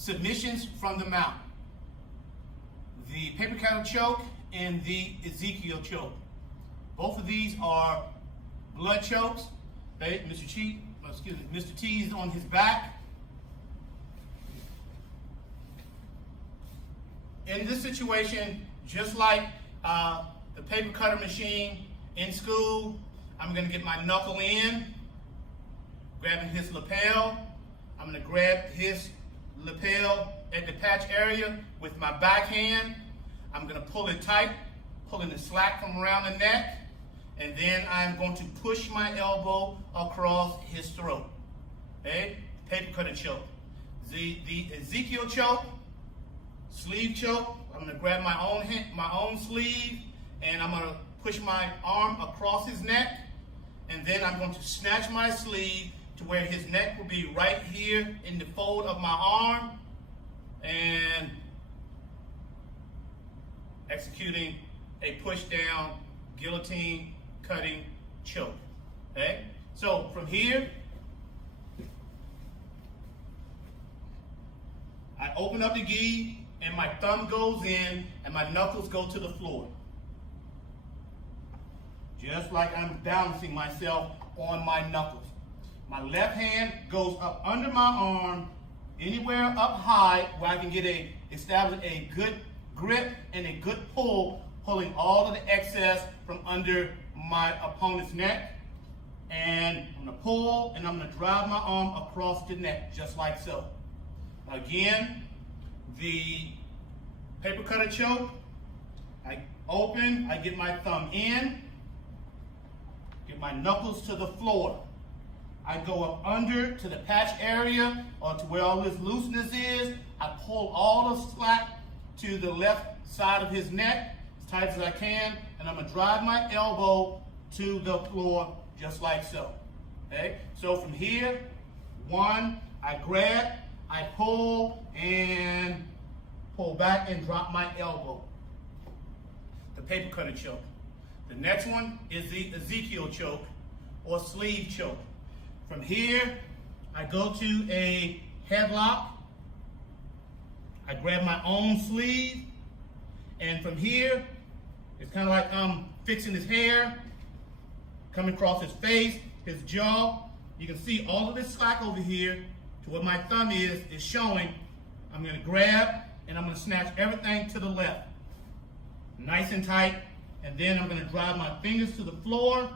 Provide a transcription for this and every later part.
submissions from the mouth. The paper cutter choke and the Ezikial choke. Both of these are blood chokes. Okay, Mr. T is on his back. In this situation, just like the paper cutter machine in school, I'm going to get my knuckle in, grabbing his lapel. I'm going to grab his lapel at the patch area with my backhand. I'm going to pull it tight, pulling the slack from around the neck, and then I'm going to push my elbow across his throat. Okay? Paper cutter choke. The Ezikial choke, sleeve choke, I'm going to grab my own sleeve, and I'm going to push my arm across his neck, and then I'm going to snatch my sleeve to where his neck will be right here in the fold of my arm, and executing a push down guillotine cutting choke. Okay? So from here, I open up the gi and my thumb goes in and my knuckles go to the floor. Just like I'm balancing myself on my knuckles. My left hand goes up under my arm, anywhere up high where I can establish a good grip and a good pull, pulling all of the excess from under my opponent's neck. And I'm going to pull and I'm going to drive my arm across the neck, just like so. Again, the paper cutter choke, I open, I get my thumb in, get my knuckles to the floor. I go up under to the patch area or to where all this looseness is. I pull all the slack to the left side of his neck as tight as I can, and I'm going to drive my elbow to the floor just like so. Okay? So from here, one, I grab, I pull, and pull back and drop my elbow. The paper cutter choke. The next one is the Ezikial choke or sleeve choke. From here, I go to a headlock. I grab my own sleeve, and from here, it's kind of like I'm fixing his hair, coming across his face, his jaw. You can see all of this slack over here to where my thumb is showing. I'm going to grab and I'm going to snatch everything to the left, nice and tight, and then I'm going to drive my fingers to the floor,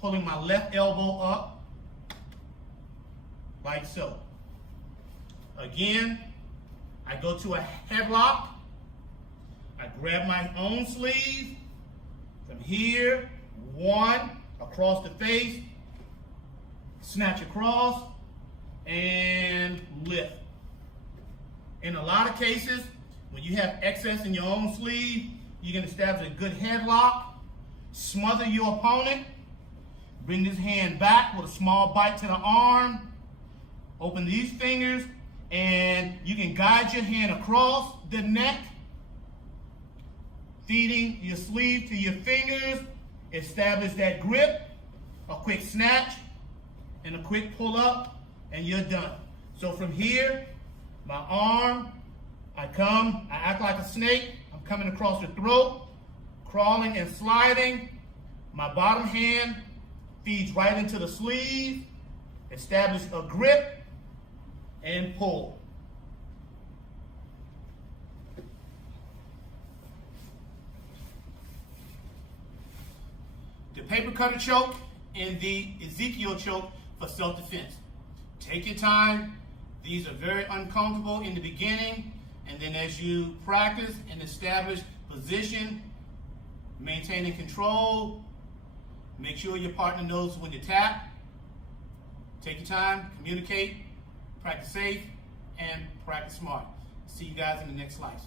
pulling my left elbow up, like so. Again, I go to a headlock. I grab my own sleeve. From here, one, across the face, snatch across, and lift. In a lot of cases, when you have excess in your own sleeve, you can establish a good headlock, smother your opponent, bring this hand back with a small bite to the arm, open these fingers, and you can guide your hand across the neck, feeding your sleeve to your fingers, establish that grip, a quick snatch, and a quick pull up, and you're done. So from here, my arm, I act like a snake, I'm coming across the throat, crawling and sliding. My bottom hand feeds right into the sleeve, establish a grip, and pull. The paper cutter choke and the Ezikial choke for self-defense. Take your time. These are very uncomfortable in the beginning, and then as you practice and establish position, maintaining control, make sure your partner knows when to tap. Take your time, communicate, practice safe, and practice smart. See you guys in the next slice.